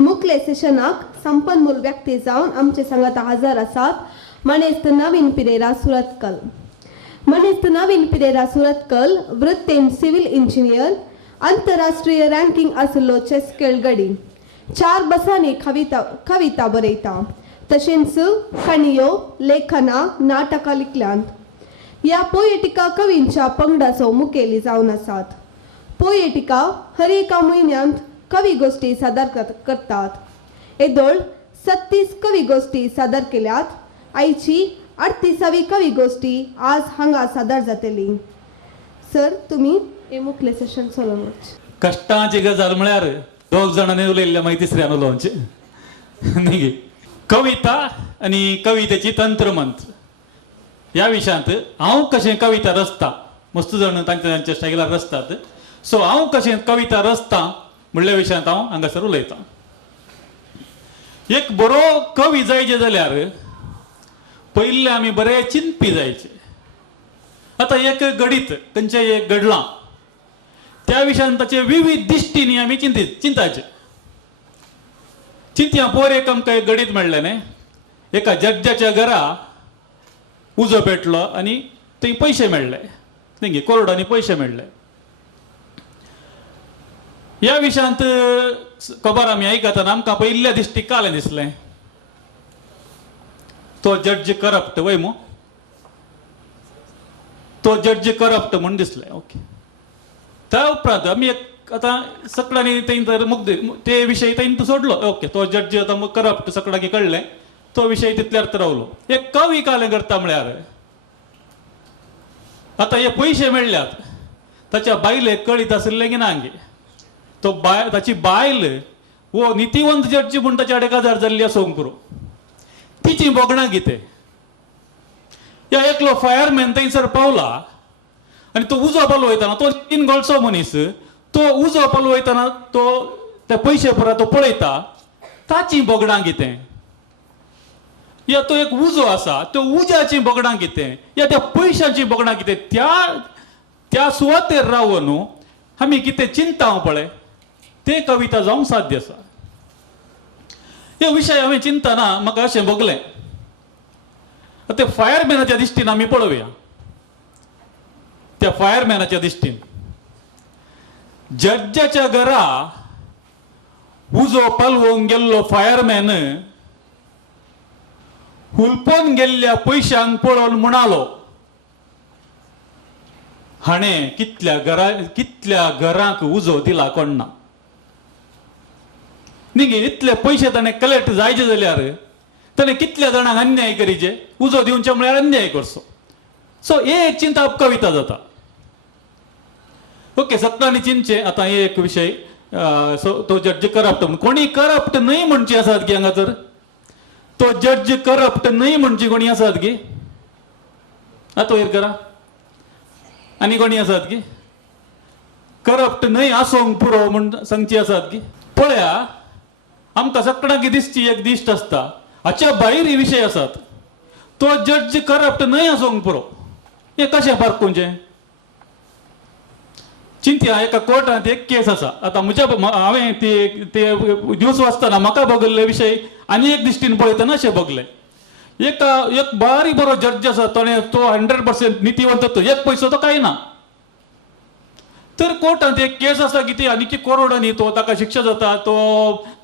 मुखेल सेशनाक संपन्मूल व्यक्ती जावन आमचे सांगात हजर आसात मनेस्त नवीन पिरेरा सुरतकल. मनेस्त नवीन पिरेरा सुरतकल वृत्तेन सिव्हिल इंजिनियर, आंतरराष्ट्रीय रँकिंग आशिल्लो चेस खेळगडी. 4 बसांनी कविता बरयता. तशेंच खणयो, लेखना, नाटकां लिखल्यांत. ह्या पोएटिका कवींच्या पंगडाचो मुखेली जावन आसात. पोएटिका हर एका म्हयन्यांत कवी गोष्टी सादर करतात. येदोळ 36 कवी गोष्टी सादर केल्यात. आयची 38वी कवी गोष्टी आज हांगा सादर जातली. सर, तुम्ही हे मुखेल सेशन चलोवन वच. कष्टाची गजाल म्हळ्यार 2 जाणांनी उलयल्ल्या मागीर तिसऱ्यान उलोवचें न्ही. कविता आनी कवितेची तंत्रमंत्र ह्या विशयांत हांव कशें कविता रचता, मस्त जाण तांच्या स्टायलार रचतात. सो हांव कशें कविता रचता म्हणल्या विशयांत हांव हांगासर उलयतां. एक बरो कवी जायचे जाल्यार पयले आमी बरे चिंतपी जायचे. आतां एक गणित खंयचें एक घडलां त्या विशयान ताचे विविध दिश्टींनी आमी चिंताचे. चिंतया पोर एक आमकां एक गणित म्हणलें न्ही. एका जड्जाच्या घरा उजो पेटलो आनी थंय पयशे मेळ्ळे न्ही, करोडांनी पयशे मेळ्ळे. ह्या विशयांत खबर आमी आयकतना आमकां पयल्या दिश्टी कालें दिसलें तो जड्ज करप्ट वय मो, तो जड्ज करप्ट म्हूण दिसलें. ओके. त्या उपरांत आमी एक आतां सकलांनी थंय तर मुग्ध ते विशय थंय सोडलो. ओके, तो जड्ज आतां करप्ट सकलांनी कळ्ळें, तो विशय तितल्यार रावलो. एक कवी कालें करता म्हळ्यार आतां हे पयशे मेळ्ळ्यात, ताच्या बायलेक कळीत आशिल्लें की ना गे. तो ताची बायल वो नितीवंत जड्ज म्हूण ताच्या कडेन काजार जाल्ली आसूंक पुरो. तिची बोगणां कितें. ह्या एकलो फायरमॅन थंयसर पावला आनी तो उजो पालवयताना तो 3 गोळचो मनीस तो उजो पालवयताना तो ते पयशे पुरा तो पळयता. ताची बोगणां कितें. या तो एक उजो आसा, त्यो उज्याची बोगणां कितें, या त्या पयशांची बोगणां कितें. त्या सुवातेर रावन आमी कितें चिंता पळय तें कविता जावंक साध्य आसा. हे विशय हांवें चिंतना म्हाका अशें बगलें. ते फायरमॅनाच्या दिश्टीन आमी पळोवया. त्या फायरमॅनाच्या दिश्टीन जड्जाच्या घरा उजो पालवोंक गेल्लो फायरमॅन हुलपोन गेल्ल्या पयशांक पळोवन म्हणालो, हाणें कितल्या घरांक उजो दिला कोण ना न्ही. इतले पयशे ताणें कलेक्ट जायचे जाल्यार ताणें कितल्या जाणांक अन्याय करीचे, उजो दिवचे म्हळ्यार अन्याय करचो. सो हे एक चिंता कविता जाता. ओके, सत्तांनी चिंतचे. आतां हे एक विशय तो जड्ज करप्ट म्हूण कोणी करप्ट न्हय म्हणची आसात गे हांगासर. तो जड्ज करप्ट न्हय म्हणची कोणी आसात गे. आतां वयर करा. आनी कोणी आसात गे करप्ट न्हय आसोंक पुरो म्हूण सांगची आसात गे. पळया, आमकां सगळ्यांक दिसची एक दिश्ट आसता, हाच्या भायर हे विशय आसात. तो जड्ज करप्ट न्हय आसोंक पुरो. हे कशें पारखुचें. चिंतया, एका कोर्टांत एक केस आसा. आतां हांवें ते दिवस वाचतना म्हाका बगल्ले विशय आनी एक दिश्टीन पळयतना अशें बगलें. एक बारीक बरो जड्ज आसा, तो 100% नितीवंत, तो एक पयसो तो कांय ना. तर कोर्टांत एक केस आसा की ती आनी करोडांनी तो ताका शिक्षा जाता, तो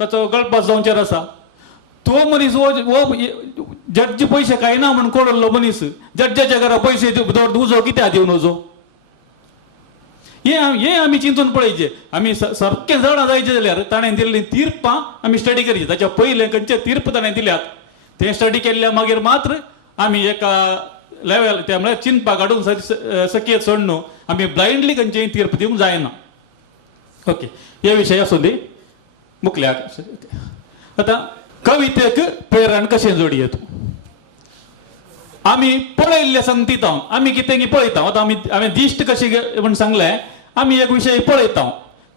ताचो गळपास जावचेर आसा. तो मनीस वो जड्ज पयशे कांय ना म्हूण कोडल्लो मनीस जड्जाच्या घरा पयशे उजो कित्याक दिवन वचो. हे आमी चिंतून पळयचे. आमी सारकें जाणा जायचे जाल्यार ताणें दिल्लीं तीर्पां आमी स्टडी करची. ताच्या पयलें खंयचे तीर्प ताणें दिल्यात ते स्टडी केल्ल्या मागीर मात्र आमी एका लेवल त्या म्हळ्यार चिंतपाक हाडूंक सकयत सोड न्हू. आमी ब्लायंडली खंयचेय तीर्प दिवंक जायना. ओके, हे विशय आसूं दी मुखल्याक. आतां कवितेक प्रेरण कशें जोडये तूं. आमी पळयल्ले संगतीत आमी कितें पळयता. आतां हांवें दिश्ट कशी म्हूण सांगलें. आमी एक विशय पळयता,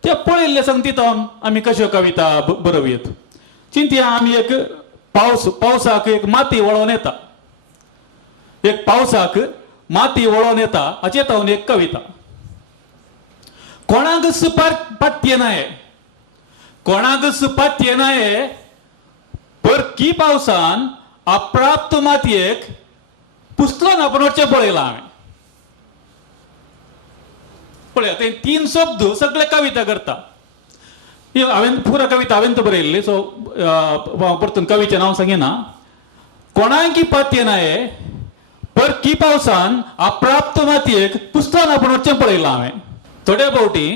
ते पळयल्ले संगतीत आमी कश्यो कविता बरोवयेत. चिंतया, आमी एक पावसाक एक माती वळोवन येता. एक पावसाक माती वळोवन येता हाचे तावन एक कविता. कोणाक पाट्य नाय, कोणाकच पत्य नाये पर की पावसान अप्राप्त मातयेक पुसलो ना पण वरचे पळयला हांवें पळया ते 3 शब्द सगळे कविता करता हांवें पुरा कविता हांवें तो बरयल्ली सो परतून कवीचें नांव सांगिना कोणाकी पत्य नाये पर की पावसान अप्राप्त मातयेक पुसलो ना पण वरचे पळयला हांवें थोड्या फावटी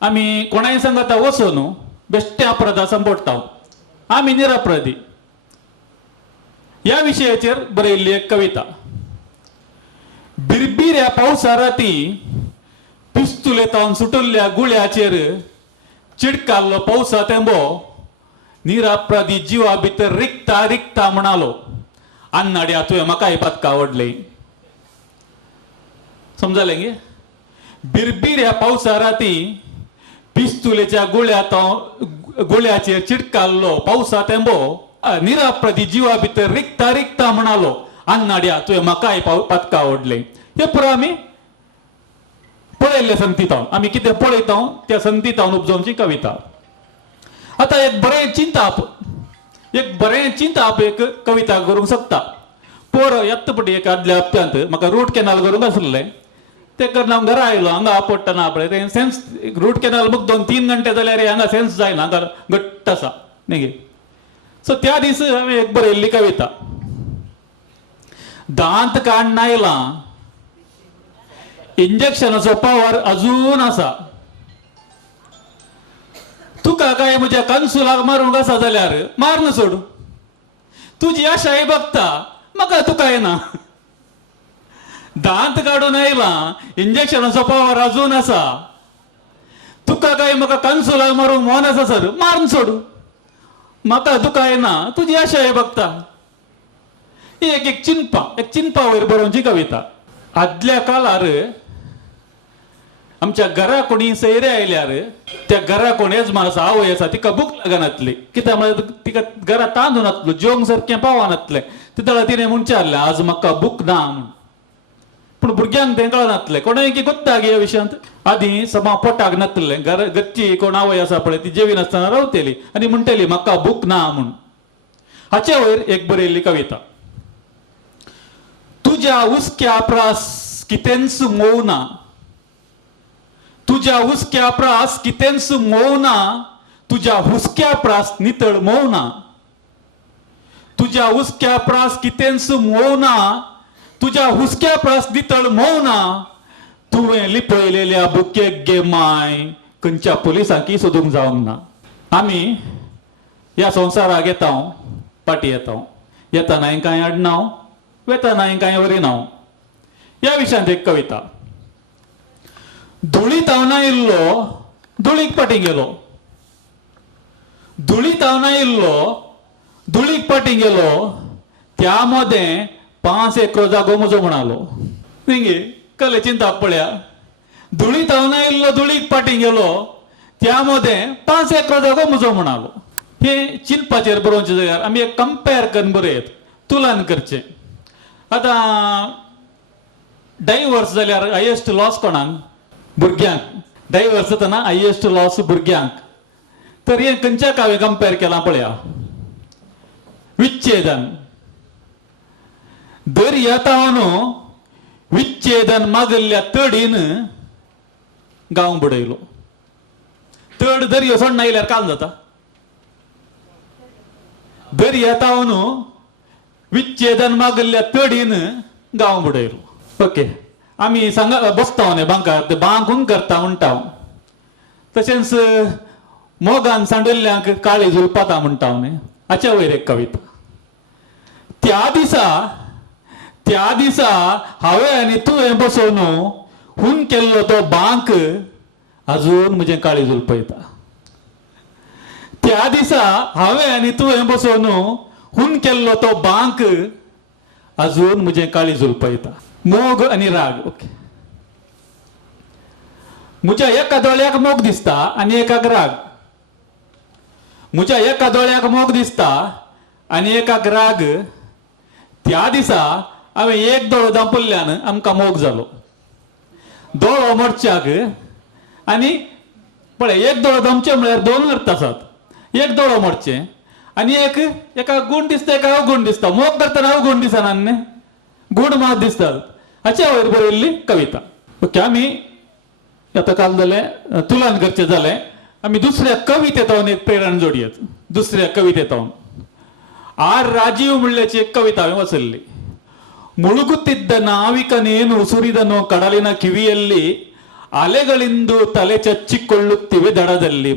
आमी कोणाय सांगाता वचून बेश्टे अपराधा संपडटा आमी निरपराधी या विशयाचेर बरयल्ली एक कविता बिरबिऱ्या पावसा राती पिस्तुलेतावन सुटल्ल्या गुळ्याचेर चिडकाल्लो पावसा तेंबो निरपराधी जिवा भितर रिक्ता रिक्ता म्हणालो अन्नाड्या तुवें म्हाका ही पदकां आवडली समजलें गे बिरबिऱ्या पावसा राती पिस्तुलेच्या गुळ्याचेर चिडकाल्लो पावसा तेंबो निरपराधी जिवा भितर रिक्ता रिक्ता म्हणालो अन्नाड्या तुवें म्हाका ही पदकां आवडली हे पुरो आमी पळयल्ले संगीतावन आमी कितें पळयता त्या संगीतावन उपजोवची कविता आतां एक बरें चिंताप एक कविता करूंक शकता पोर येत्तपटी एक आदल्या हप्त्यांत म्हाका रूट कॅनल करूंक आसलें ते करून हांव घरा आयलो हांगा पडटना पळय ते सेन्स रूट कॅनल बूक 2-3 घंटे जाल्यार हांगा सेन्स जायना हांगा घट्ट आसा न्ही गे सो त्या दीस हांवें एक बरयल्ली कविता दांत काडून आयलां इंजेक्शनाचो पावर अजून आसा तुका काय म्हज्या कन्सुलाक मारूंक आसा जाल्यार मारन सोड तुजी आशाय बघता म्हाका तुका येना दांत काडून आयलां इंजेक्शनाचो पावर अजून आसा तुका काय म्हाका कन्सुलाक मारूंक मोन आसा सर मारून सोड म्हाका तुका येना तुजी आशाय बघता ही एक चिंपा वयर बरोवची कविता आदल्या काळार आमच्या घरा कोणी सैरे आयल्यार त्या घरा कोण येजमान आसा आवय आसा तिका भूक लागनातली कित्याक म्हळ्यार तिका घरा तांदूळ नासलो जेवंक सारकें पावनातलें तितळे तिणें म्हणचारलें आज म्हाका भूक ना म्हण पूण भुरग्यांक तें कळनातलें कोणाय की कोत्ता गे ह्या विशयांत आदीं समा पोटाक नासलें घरची कोण आवय आसा पळय ती जेविनासतना रावतली आनी म्हणटली म्हाका भूक ना म्हण हाचे वयर एक बरयल्ली कविता तुज्या हुस्क्या प्रास कितेंच मोवना तुज्या हुस्क्या प्रास कितेंच मोवना तुज्या हुस्क्या प्रास नितळ मोवना तुज्या हुस्क्या प्रास कितेंच मोवना तुज्या हुस्क्या प्रास नितळ मोवना तुवें लिपयलेल्या बुकेक गे माय खंयच्या पुलिसांकी सोदूंक जावंक ना आमी ह्या संवसाराक येता पाटी येताना कांय आडनांव वेतना कांय वरी नांव ह्या विशयांत एक कविता धुळी तावना इल्लो धुळीक पाटी गेलो धुळी तावना इल्लो धुळीक पाटी गेलो त्या मोदें 5 एकर जागो म्हजो म्हणालो न्ही कले चिंता पळया धुळी तावना इल्लो धुळीक पाटी गेलो त्या मोदें 5 एकर जागो म्हजो म्हणालो हे चिंतपाचेर बरोवचे जाल्यार आमी एक कंपेर करून बरयत तुलन करचें आतां डायवर्स जाल्यार हायेस्ट लॉस कोणाक भुरग्यांक डायवर्स जातना हायेस्ट लॉस भुरग्यांक तर हे खंयच्या हांवें कंपेर केलां पळया विच्छेदन दर येतावन विच्छेदन मागल्ल्या तडीन गांव बुडयलो तड दर्यो सोडून आयल्यार काल जाता दर येतावन विच्छेदन मागल्ल्या तडीन गांव बुडयलो ओके आमी सांगा बसता न्ही बांकार ते बांकून करता म्हणटा तशेंच मोगान सांडल्ल्यांक काळी झुलपाता म्हणटा न्ही हाच्या वयर एक कविता त्या दिसा हांवें आनी तुवें बसोवन हून केल्लो तो बांक अजून म्हजें काळी झुलपयता त्या दिसा हांवें आनी तुवें बसोवन हून केल्लो तो बांक अजून म्हजें काळी झुलपयता मोग आनी राग ओके म्हज्या एका दोळ्याक मोग दिसता आनी एकाक राग म्हज्या एका दोळ्याक मोग दिसता आनी एकाक राग त्या दिसा हांवें एक दोळो दांपल्ल्यान आमकां मोग जालो दोळो मोडच्याक आनी पळय एक दोळो दामचे म्हळ्यार 2 अर्थ आसात एक दोळो मोडचे आणि एका गुण दिसता एका अवगुण दिसता मोग करताना अवगुण दिसना गुण मात दिसतात हाच्या वयर बरयल्ली कविता. ओके, आम्ही आता काल जाले तुलन करचे जाले आम्ही दुसऱ्या कवितेतावन एक प्रेरण जोडयेत. दुसऱ्या कवितेतावन आर राजीव म्हणल्याची एक कविता हांवें वाचल्ली. ಮುಳುಗುತ್ತಿದ್ದ ನಾವಿಕನೇನು ಸುರಿದನೋ ಕಡಲಿನ ಕಿವಿಯಲ್ಲಿ ಅಲೆಗಳಿಂದು ತಲೆ ಚಚ್ಚಿಕೊಳ್ಳುತ್ತಿವೆ ದಡದಲ್ಲಿ.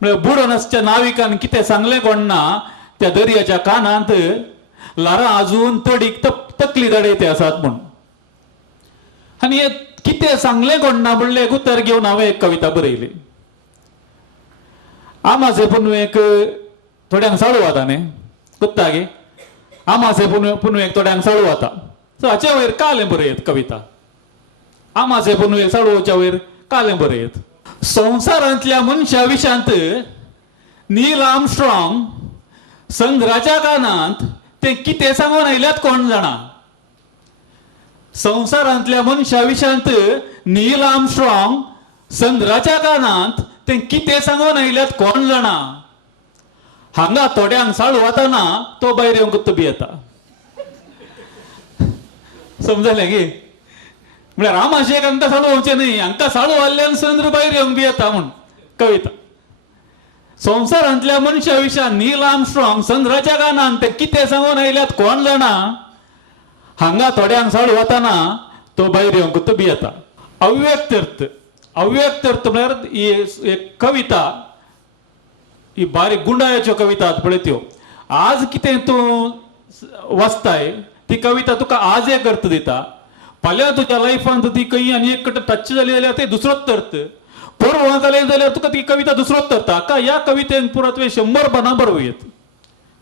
म्हणजे बुडोनसच्या नाविकान कितें सांगलें कोणना त्या दर्याच्या कानांत लारां अजून तडीक तकली दडयते आसात म्हूण. आनी हे कितें सांगलें कोणना म्हणलें एक उतर घेवन हांवें एक कविता बरयली. आमासे पुनवेक थोड्यांक साळू वता न्ही कोत्ता गे आमासे पुनवेक थोड्यांक साळू वता. सो हाचे वयर कालें बरयत कविता. आमासे पुनवेक साळूच्या वयर कालें बरयत. संवसारांतल्या मनशा विशांत नील आर्मस्ट्रॉंग संद्राच्या कानांत ते कितें सांगून आयल्यात कोण जाणा. संवसारांतल्या मनशा विशांत नील आर्मस्ट्रॉंग संद्राच्या कानांत ते कितें सांगून आयल्यात कोण जाणा. हांगा थोड्यांक साळू वताना तो भायर येवंक येता. समजलें गे म्हळ्यार रामाशेक हांकां साळू वचचें न्ही हांकां साळू वाल्ल्यान संद्र भायर येवंक बी येता म्हूण कविता. संवसारांतल्या मनशा विशांत नील आर्मस्ट्रॉंग संद्राच्या कानांत ते कितें सांगून आयल्यात कोण जाणा. हांगा थोड्यांक साळू वताना तो भायर येवंक बी येता. अव्यक्त अर्थ अव्यक्त अर्थ म्हळ्यार ही एक कविता ही बारीक गुंडाळ्याच्यो कविता पळय त्यो. आज कितें तूं वाचताय ती कविता तुका आज एक अर्थ दिता. फाल्यां तुज्या लायफांत ती खंय आनी एक टच जाली जाल्यार ते दुसरोच अर्थ. परवां जालें जाल्यार तुका ती कविता दुसरोच अर्थ. हाका ह्या कवितेन पुरातवे 100 पानां बरोवयेत.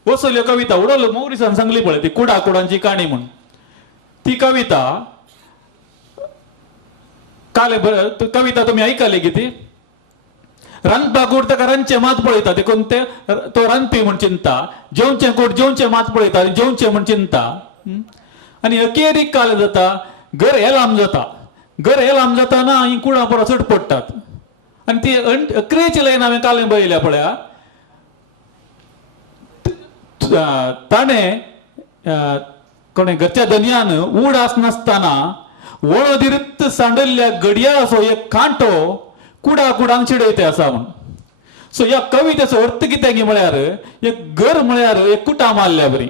वसल्यो कविता उडोल्यो मौरिसान सांगली पळय ती कुडाकुडांची काणी म्हूण ती कविता काले कविता तुमी आयकली गी ती. रांदपाक उरता रांदचें मात पळयता देखून ते तो रांदपी म्हूण चिंता. जेवचें कोट जेवचें मात पळयता जेवचें म्हूण चिंता. आनी अखेरीक काल जाता घर हे लांब जाता. घर हे लांब जाताना ही कुडां परत चड पडटात. आनी ती अकरेची लायन हांवें कालें बरयल्या पळया. ताणें कोणें घरच्या धनयान उडास नासतना वळदिरत सांडल्ल्या घडयाळाचो एक कांटो कुडांक चिडयते आसा म्हूण. सो ह्या कवितेचो अर्थ कितें गे म्हळ्यार एक घर म्हळ्यार एक कुटां मारल्या बरी.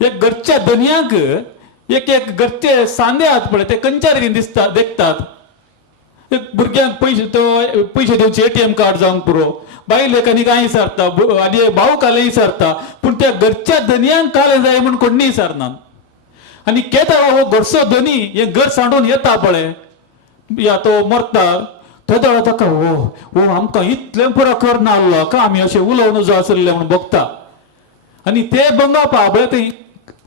एक घरच्या धनयाक एक घरचे सांदे आहात पळय ते कंचारीन दिसतात देखतात. एक भुरग्यांक पयशे दिवचे ATM कार्ड जावंक पुरो बायलेक आनी कांय विचारता आनी भाऊ कालें विचारता पूण त्या घरच्या धनयांक कालें जाय म्हूण कोणी विचारना. आनी केदां हो घरचो धनी हे घर सांडून येता पळय या तो मरता थोड्या वेळा ताका हो आमकां इतलें पुरो करना आसलो का आमी अशें उलोवन जो आसले म्हूण बगता. आनी ते बंगावपा पळय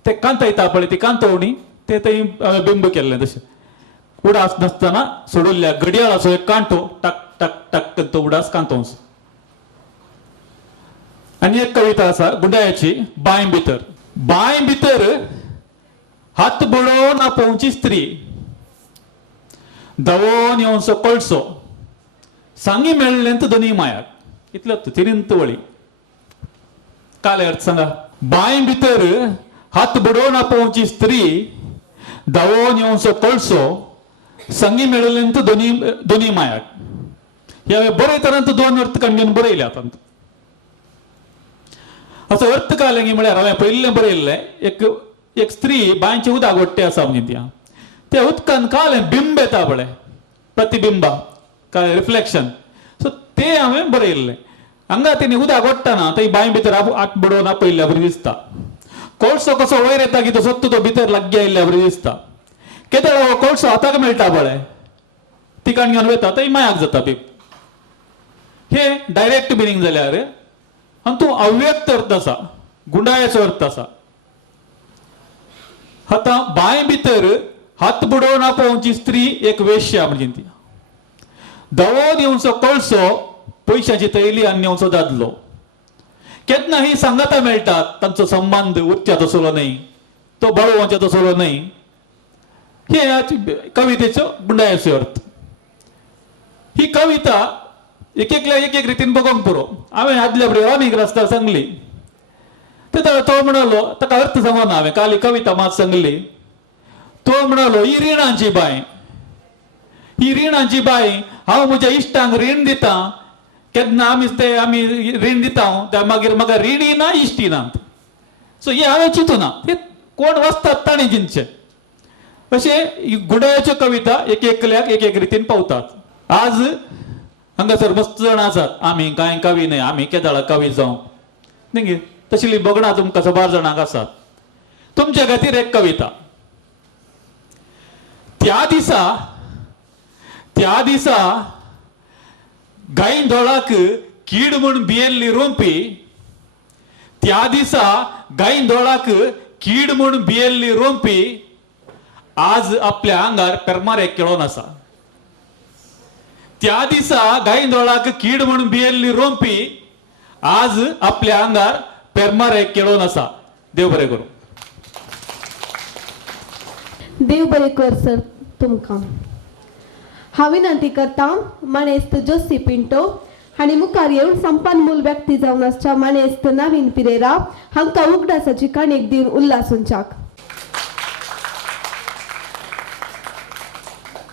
ते कांतयता पळय ती कांतवणी ते थंय बिंब केल्लें तशें. उडास नासतना सोडुल्ल्या घडयाळाचो एक कांटो टक टक टक तो उडास कांतोवंचो. आनी एक कविता आसा गुंडाळ्याची बांय भितर. बांय भितर हात बुडोवन आपोवची स्त्री धांवोन येवचो कळसो सांगी मेळ्ळेंत दोनी मायाक. इतलेंच तिरिंत वळी काले अर्थ सांगा. बांय भितर हात बुडोवन आपोवची स्त्री धांवोन येवचो कळसो सांगी मेळ्ळेंत दोनी मायाक. हे हांवें बरयतना दोन अर्थ काडून बरयल्यात. असो अर्थ कालें गे म्हळ्यार हांवें पयलें बरयल्लें एक स्त्री बांयचे उदक ओडटे आसा म्हणजे त्या उदकान कालें बिंब येता पळय प्रतिबिंबा कालें रिफ्लेक्शन. सो ते हांवें बरयल्लें. हांगा तेणी उदक ओडटाना थंय बांय भितर हात बुडोवन आपयल्ल्या बरी दिसता. कोळसो कसो वयर येता की तो सत्तो तो भितर लागी आयिल्ल्या बरी दिसता. केदां हो कोळसो हाताक मेळटा पळय ती काण घेवन वता थंय मायाक जाता पीक. हे डायरेक्ट मिनींग जाल्यार आनी तूं अव्यक्त अर्थ आसा गुंडाळ्याचो अर्थ आसा. आतां बांय भितर हात बुडोवन आपोवची स्त्री एक वेश्या म्हणजे ती. धांवोन येवचो कळसो पयशांची थैली आनी येवचो दादलो. केन्ना ही सांगाता मेळटात तांचो संबंध उच्चाचो तसलो न्हय तो बळोवच्या तसलो न्हय. हे कवितेचो गुंडाळ्याचो अर्थ. ही कविता एक एक रितीन बघूंक पुरो हांवें आदल्या फुडें अनेक रस्त्यार सांगली तो म्हणालो ताका अर्थ सांगोना हांवें काली कविता मात सांगली तो म्हणालो ही रिणांची बाय हांव म्हज्या इश्टांक रीण दिता केन्ना आमी रीण दिता मागीर म्हाका रीण ना इश्टी ना सो हे हांवें चिंतूना हे कोण वाचतात ताणें चिंतचें अशें गुड्याच्यो कविता एकल्याक एक रितीन पावतात आज हांगासर मस्त जाण आसात आमी कांय कवी न्हय आमी केदाळा कवी जावं न्ही तशिल्ली बगणां तुमकां सबार जाणांक आसात तुमच्या खातीर एक कविता त्या दिसा गायींदोळाक कीड म्हूण भियेल्ली रोंपी त्या दिसा गायींदोळाक कीड म्हूण भियेल्ली रोंपी आज आपल्या आंगार पेरमारेक केळोन आसा त्या दिसा गायींदोळाक कीड म्हूण भियेल्ली रोंपी आज आपल्या आंगार पेरमारेक केळोन आसा देव बरें करूं देव बरें कर सर तुमकां हांव विनंती करता मानेस्त जोसी पिंटो हांणी मुखार येवन संपन्नमूल व्यक्ती जावन आसच्या मानेस्त नवीन पिरेरा हांकां उगडासाची काणीक दिवन उल्हासूंचाक